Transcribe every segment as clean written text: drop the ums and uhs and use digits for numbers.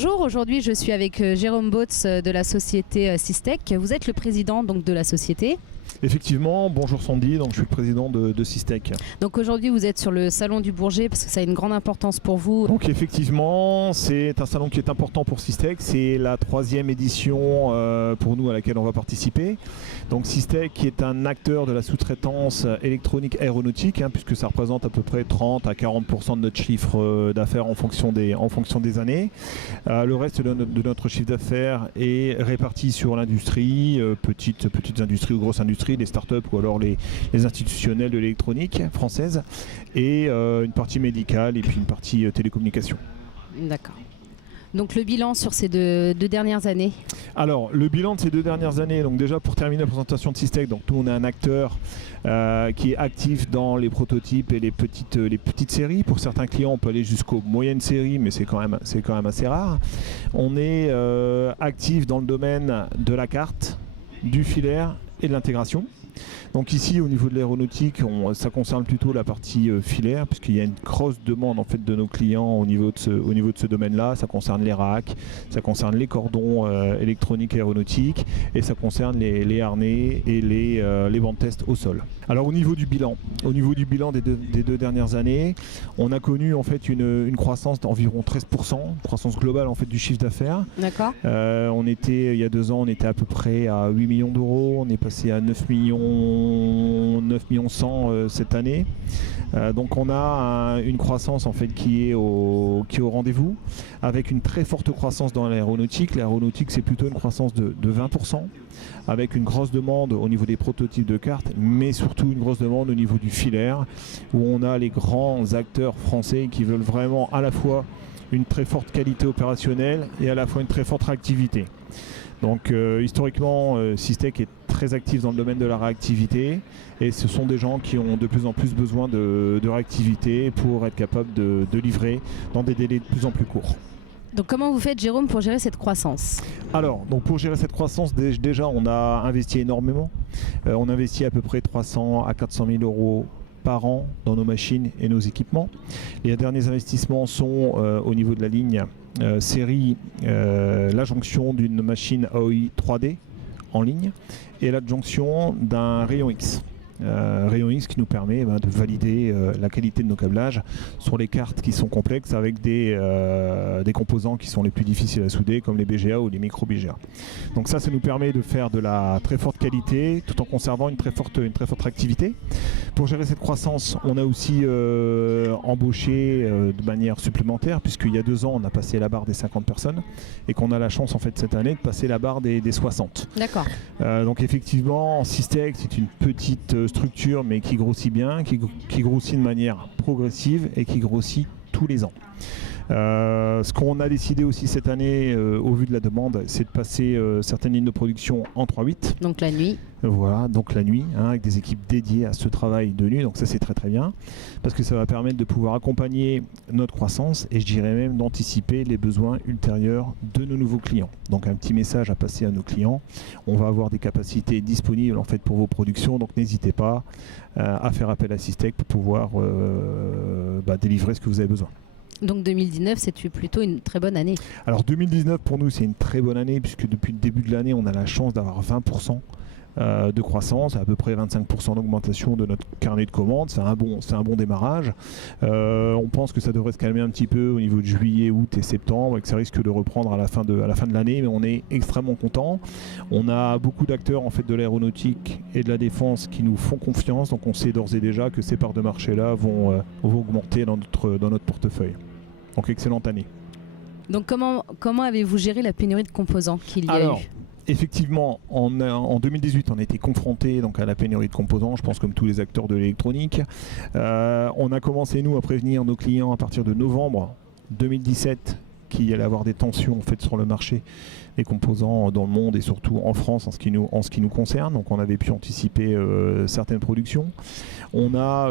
Bonjour, aujourd'hui je suis avec Jérôme Botz de la société Systech. Vous êtes le président donc, de la société. Effectivement, bonjour Sandy, donc je suis le président de Systech. Donc aujourd'hui vous êtes sur le salon du Bourget parce que ça a une grande importance pour vous. Donc effectivement, c'est un salon qui est important pour Systech, c'est la 3e édition pour nous à laquelle on va participer. Donc Systech est un acteur de la sous-traitance électronique aéronautique, puisque ça représente à peu près 30 à 40% de notre chiffre d'affaires en fonction des années. Le reste de notre chiffre d'affaires est réparti sur l'industrie, petites industries ou grosses industries, les startups ou alors les institutionnels de l'électronique française, et une partie médicale et puis une partie télécommunication. D'accord. Donc le bilan sur ces deux dernières années. Alors le bilan de ces 2 dernières années, donc déjà pour terminer la présentation de Systech, donc nous on est un acteur qui est actif dans les prototypes et les petites séries. Pour certains clients on peut aller jusqu'aux moyennes séries, mais c'est quand même assez rare. On est actif dans le domaine de la carte, du filaire et de l'intégration. Donc ici au niveau de l'aéronautique, ça concerne plutôt la partie filaire, puisqu'il y a une grosse demande en fait de nos clients au niveau de ce domaine-là. Ça concerne les racks, ça concerne les cordons électroniques aéronautiques, et ça concerne les harnais et les bandes test au sol. Alors au niveau du bilan des deux dernières années, on a connu en fait une croissance d'environ 13%, croissance globale en fait du chiffre d'affaires. D'accord. Il y a 2 ans, on était à peu près à 8 millions d'euros, on est passé à 9 millions 100 cette année. Donc on a une croissance en fait qui est au rendez-vous, avec une très forte croissance dans l'aéronautique. L'aéronautique, c'est plutôt une croissance de 20%, avec une grosse demande au niveau des prototypes de cartes, mais surtout une grosse demande au niveau du filaire, où on a les grands acteurs français qui veulent vraiment à la fois une très forte qualité opérationnelle et à la fois une très forte réactivité. Donc historiquement, Systech est très actif dans le domaine de la réactivité, et ce sont des gens qui ont de plus en plus besoin de réactivité pour être capables de livrer dans des délais de plus en plus courts. Donc comment vous faites, Jérôme, pour gérer cette croissance? Alors, donc pour gérer cette croissance, déjà on a investi énormément. On investit à peu près 300 à 400 000 euros par an dans nos machines et nos équipements. Les derniers investissements sont au niveau de la ligne série, l'adjonction d'une machine AOI 3D en ligne et l'adjonction d'un rayon X. Rayon X qui nous permet de valider la qualité de nos câblages sur les cartes qui sont complexes, avec des composants qui sont les plus difficiles à souder, comme les BGA ou les micro BGA. Donc ça nous permet de faire de la très forte qualité tout en conservant une très forte activité. Pour gérer cette croissance, on a aussi embauché de manière supplémentaire, puisqu'il y a 2 ans on a passé la barre des 50 personnes et qu'on a la chance en fait cette année de passer la barre des 60. D'accord. Donc effectivement, Systech, c'est une petite structure, mais qui grossit bien, qui grossit de manière progressive et qui grossit tous les ans. Ce qu'on a décidé aussi cette année, au vu de la demande, c'est de passer certaines lignes de production en 3/8. Donc la nuit. Voilà, donc la nuit, avec des équipes dédiées à ce travail de nuit. Donc ça c'est très très bien, parce que ça va permettre de pouvoir accompagner notre croissance, et je dirais même d'anticiper les besoins ultérieurs de nos nouveaux clients. Donc un petit message à passer à nos clients: on va avoir des capacités disponibles en fait pour vos productions, donc n'hésitez pas à faire appel à Systech pour pouvoir délivrer ce que vous avez besoin. Donc 2019, c'est plutôt une très bonne année. Alors 2019 pour nous c'est une très bonne année, puisque depuis le début de l'année on a la chance d'avoir 20% de croissance, à peu près 25% d'augmentation de notre carnet de commandes. C'est un bon démarrage. On pense que ça devrait se calmer un petit peu au niveau de juillet, août et septembre, et que ça risque de reprendre à la fin de l'année, mais on est extrêmement content. On a beaucoup d'acteurs en fait de l'aéronautique et de la défense qui nous font confiance, donc on sait d'ores et déjà que ces parts de marché là vont augmenter dans notre portefeuille. Donc excellente année. Donc comment avez-vous géré la pénurie de composants qu'il y a eu? Effectivement, en 2018, on a été confronté à la pénurie de composants, je pense comme tous les acteurs de l'électronique. On a commencé, nous, à prévenir nos clients à partir de novembre 2017 qu'il allait avoir des tensions en fait, sur le marché des composants dans le monde, et surtout en France en ce qui nous concerne. Donc on avait pu anticiper certaines productions. On a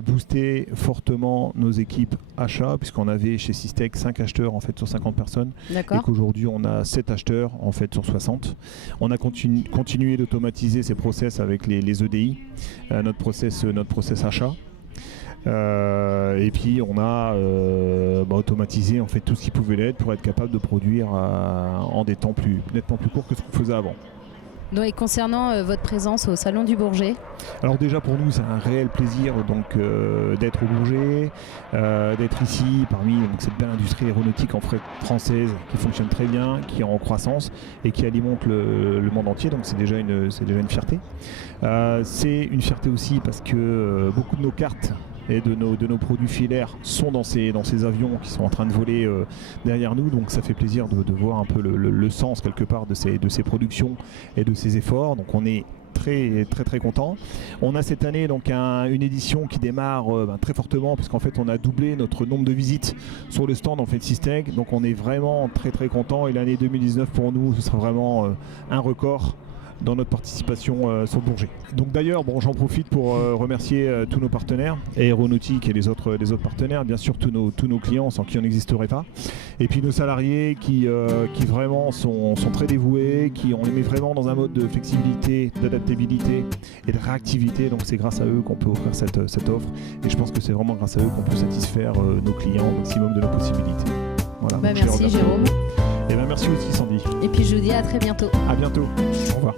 boosté fortement nos équipes achats, puisqu'on avait chez Systech 5 acheteurs en fait, sur 50 personnes. D'accord. Et qu'aujourd'hui on a 7 acheteurs en fait, sur 60. On a continué d'automatiser ces process avec les EDI, notre process achat. Et puis on a automatisé en fait tout ce qui pouvait l'être pour être capable de produire en des temps nettement plus courts que ce qu'on faisait avant. Donc, et concernant votre présence au Salon du Bourget? Alors déjà pour nous c'est un réel plaisir d'être au Bourget, d'être ici parmi cette belle industrie aéronautique en fait française qui fonctionne très bien, qui est en croissance et qui alimente le monde entier, donc c'est déjà une fierté. C'est une fierté aussi parce que beaucoup de nos cartes et de nos produits filaires sont dans ces avions qui sont en train de voler derrière nous, donc ça fait plaisir de voir un peu le sens quelque part de ces productions et de ces efforts, donc on est très content. On a cette année donc une édition qui démarre très fortement puisqu'en fait on a doublé notre nombre de visites sur le stand en fait Systech, donc on est vraiment très content et l'année 2019 pour nous ce sera vraiment un record dans notre participation sur le Bourget. Donc d'ailleurs, j'en profite pour remercier tous nos partenaires aéronautiques et les autres partenaires, bien sûr tous nos clients sans qui on n'existerait pas, et puis nos salariés qui vraiment sont très dévoués, on les met vraiment dans un mode de flexibilité, d'adaptabilité et de réactivité, donc c'est grâce à eux qu'on peut offrir cette offre, et je pense que c'est vraiment grâce à eux qu'on peut satisfaire nos clients au maximum de nos possibilités. Voilà, merci Jérôme. Et merci aussi Sandy. Et puis je vous dis à très bientôt. À bientôt. Au revoir.